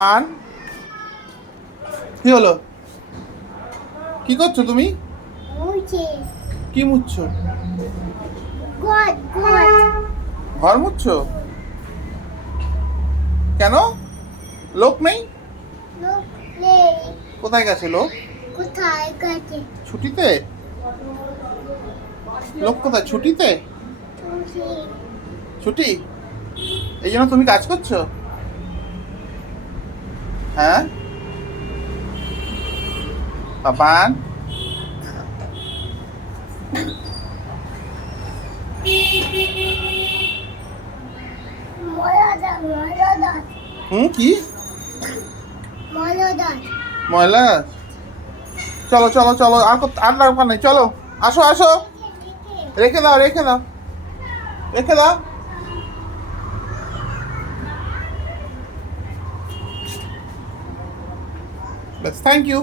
আন কি হলো? কি করছো তুমি? মুছে কি মুছছো? গদ গদ ঘর মুছছো? কেন? লোক নেই? লোক নেই। কোথায় গেছে লোক? কোথায় গেছে? ছুটিতে? লোক কোথায়? ছুটিতে? মুছে ছুটি? এই জন্য তুমি কাজ করছো? হ্যাঁ পাপান, ময়দান ময়দান কি ময়দান ময়লা? চলো চলো চলো, আর দরকার নেই, চলো আসো আসো। রেখে দাও রেখে দাও রেখে দাও। ব্যাস, থ্যাংক ইউ।